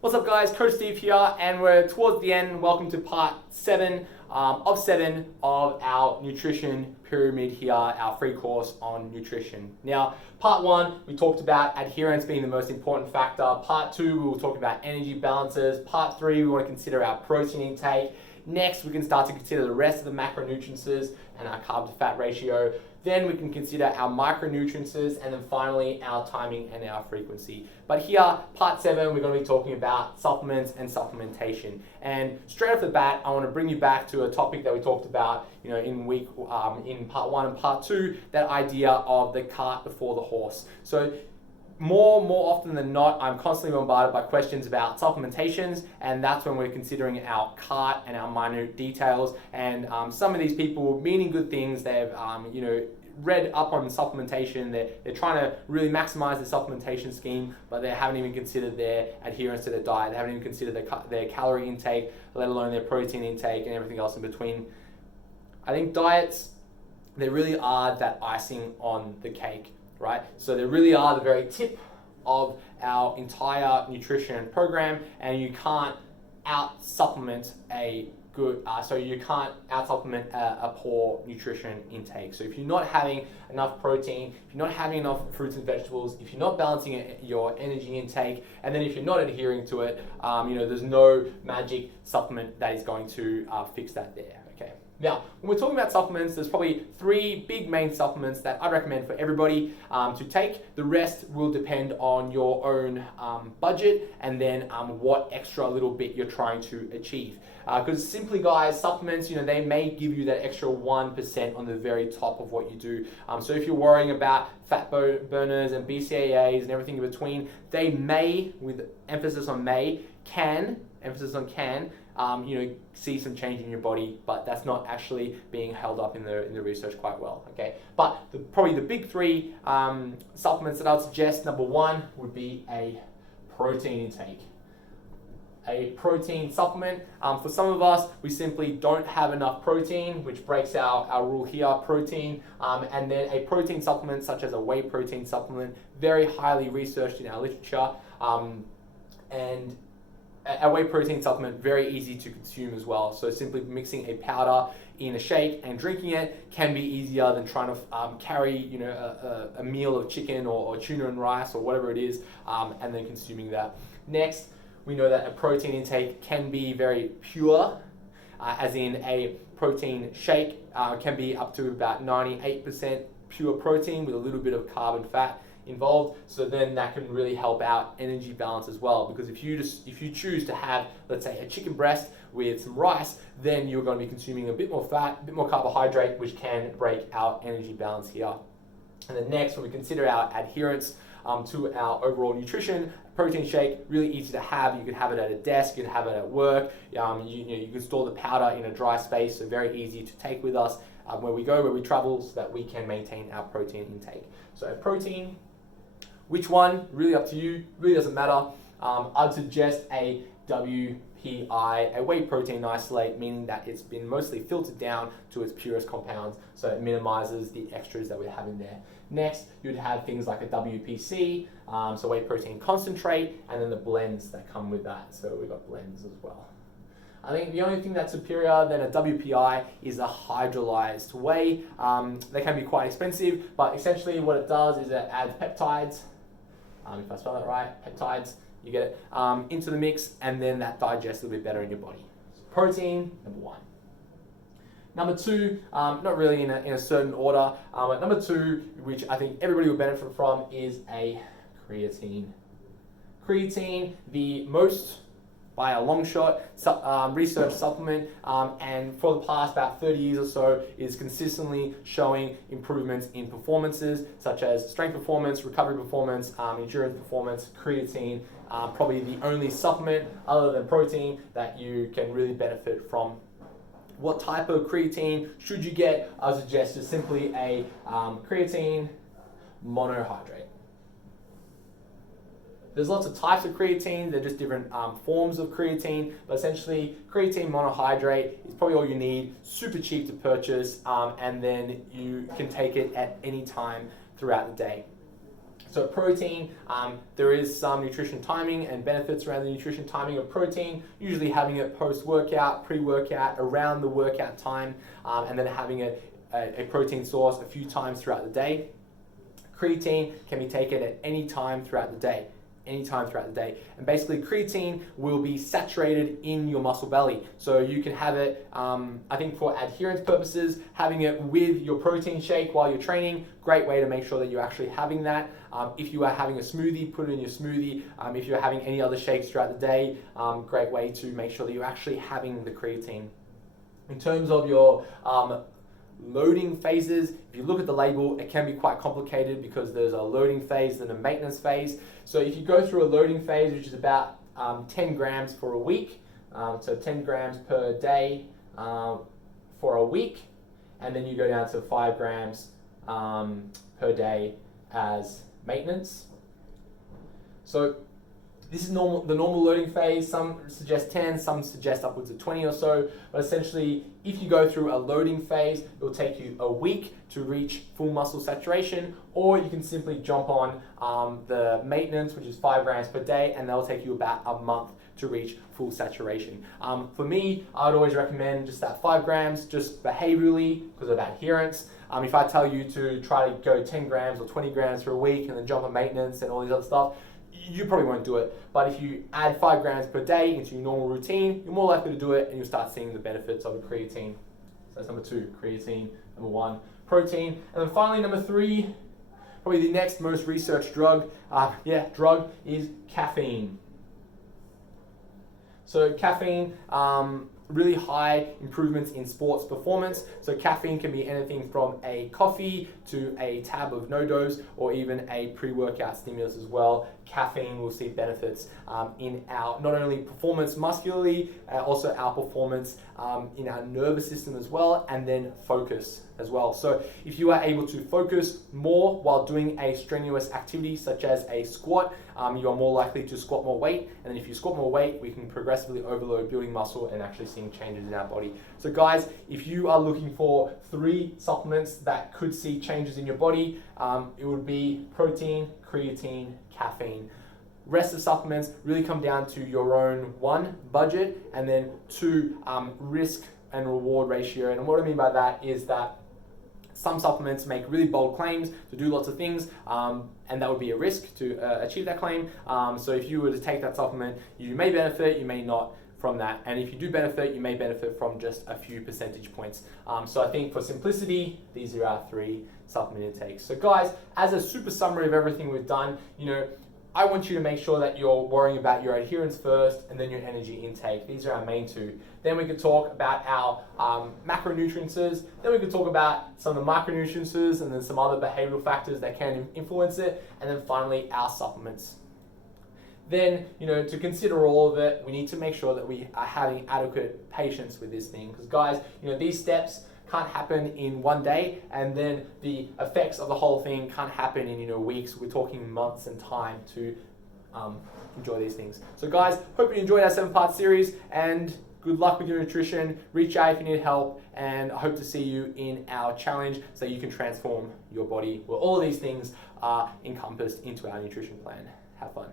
What's up guys, Coach Steve here, and we're towards the end. Welcome to part 7 of 7 of our nutrition pyramid here, our free course on nutrition. Now, part 1, we talked about adherence being the most important factor. Part 2, we will talk about energy balances. Part 3, we want to consider our protein intake. Next, we can start to consider the rest of the macronutrients and our carb to fat ratio. Then we can consider our micronutrients, and then finally our timing and our frequency. But here, part 7, we're going to be talking about supplements and supplementation. And straight off the bat, I want to bring you back to a topic that we talked about, in part 1 and part 2, that idea of the cart before the horse. So more often than not, I'm constantly bombarded by questions about supplementations, and that's when we're considering our cart and our minute details. And some of these people, meaning good things, they've read up on supplementation. They're trying to really maximize the supplementation scheme, but they haven't even considered their adherence to their diet. They haven't even considered their calorie intake, let alone their protein intake and everything else in between. I think diets, they really are that icing on the cake, right? So they really are the very tip of our entire nutrition program, and you can't out supplement a poor nutrition intake. So if you're not having enough protein, if you're not having enough fruits and vegetables, if you're not balancing your energy intake, and then if you're not adhering to it, there's no magic supplement that is going to fix that there. Okay. Now, when we're talking about supplements, there's probably 3 big main supplements that I'd recommend for everybody to take. The rest will depend on your own budget, and then what extra little bit you're trying to achieve. Because simply, guys, supplements, they may give you that extra 1% on the very top of what you do. So if you're worrying about fat burners and BCAAs and everything in between, they may, with emphasis on may, emphasis on can, see some change in your body, but that's not actually being held up in the research quite well. Okay, but probably the big 3 supplements that I'd suggest. Number 1 would be a protein intake. A protein supplement. For some of us, we simply don't have enough protein, which breaks our rule here, protein, and then a protein supplement such as a whey protein supplement, very highly researched in our literature, and a whey protein supplement, very easy to consume as well. So simply mixing a powder in a shake and drinking it can be easier than trying to carry a meal of chicken or tuna and rice or whatever it is, and then consuming that. Next, we know that a protein intake can be very pure, as in a protein shake can be up to about 98% pure protein with a little bit of carb and fat involved. So then that can really help out energy balance as well, because if you choose to have, let's say, a chicken breast with some rice, then you're going to be consuming a bit more fat, a bit more carbohydrate, which can break our energy balance here. And then next, when we consider our adherence to our overall nutrition, protein shake, really easy to have. You can have it at a desk, you can have it at work, you can store the powder in a dry space, so very easy to take with us where we go, where we travel, so that we can maintain our protein intake. So protein, which one? Really up to you, really doesn't matter. I'd suggest a WPI, a whey protein isolate, meaning that it's been mostly filtered down to its purest compounds, so it minimizes the extras that we have in there. Next, you'd have things like a WPC, so whey protein concentrate, and then the blends that come with that. So we've got blends as well. I think the only thing that's superior than a WPI is a hydrolyzed whey. They can be quite expensive, but essentially what it does is it adds peptides, if I spell that right, peptides, you get it, into the mix, and then that digests a little bit better in your body. So protein, number 1. Number 2, not really in a certain order, but number 2, which I think everybody will benefit from, is a creatine. Creatine, the most, by a long shot, research supplement, and for the past about 30 years or so is consistently showing improvements in performances such as strength performance, recovery performance, endurance performance. Creatine, probably the only supplement other than protein that you can really benefit from. What type of creatine should you get? I would suggest just simply a creatine monohydrate. There's lots of types of creatine, they're just different forms of creatine, but essentially creatine monohydrate is probably all you need, super cheap to purchase, and then you can take it at any time throughout the day. So So protein, there is some nutrition timing and benefits around the nutrition timing of protein, usually having it post-workout, pre-workout, around the workout time, and then having a protein source a few times throughout the day. Creatine can be taken at any time throughout the day. And basically creatine will be saturated in your muscle belly. So you can have it, I think for adherence purposes, having it with your protein shake while you're training, great way to make sure that you're actually having that. If you are having a smoothie, put it in your smoothie. If you're having any other shakes throughout the day, great way to make sure that you're actually having the creatine. In terms of your loading phases, if you look at the label, it can be quite complicated because there's a loading phase and a maintenance phase. So if you go through a loading phase, which is about 10 grams for a week, so 10 grams per day for a week, and then you go down to 5 grams per day as maintenance. So this is the normal loading phase. Some suggest 10, some suggest upwards of 20 or so. But essentially, if you go through a loading phase, it will take you a week to reach full muscle saturation, or you can simply jump on the maintenance, which is 5 grams per day, and that'll take you about a month to reach full saturation. For me, I would always recommend just that 5 grams, just behaviorally, because of adherence. If I tell you to try to go 10 grams or 20 grams for a week and then jump on maintenance and all these other stuff, you probably won't do it. But if you add 5 grams per day into your normal routine, you're more likely to do it and you'll start seeing the benefits of the creatine. So that's number 2, creatine. Number 1, protein. And then finally, number 3, probably the next most researched drug, is caffeine. So caffeine, really high improvements in sports performance. So caffeine can be anything from a coffee to a tab of no-dose or even a pre-workout stimulus as well. Caffeine will see benefits in our not only performance muscularly, also our performance in our nervous system as well, and then focus as well. So if you are able to focus more while doing a strenuous activity such as a squat, you are more likely to squat more weight, and then if you squat more weight, we can progressively overload building muscle and actually seeing changes in our body. So guys, if you are looking for 3 supplements that could see changes in your body, it would be protein, creatine, caffeine. Rest of supplements really come down to your own 1, budget, and then 2, risk and reward ratio. And what I mean by that is that some supplements make really bold claims to do lots of things, and that would be a risk to achieve that claim. So if you were to take that supplement, you may benefit, you may not from that. And if you do benefit, you may benefit from just a few percentage points. So I think for simplicity, these are our 3 supplement intakes. So guys, as a super summary of everything we've done, I want you to make sure that you're worrying about your adherence first and then your energy intake. These are our main 2. Then we could talk about our macronutrients. Then we could talk about some of the micronutrients and then some other behavioral factors that can influence it. And then finally, our supplements. Then, to consider all of it, we need to make sure that we are having adequate patience with this thing. Because guys, these steps can't happen in one day, and then the effects of the whole thing can't happen in weeks. We're talking months and time to enjoy these things. So guys, hope you enjoyed our 7-part series, and good luck with your nutrition. Reach out if you need help, and I hope to see you in our challenge so you can transform your body, where all of these things are encompassed into our nutrition plan. Have fun.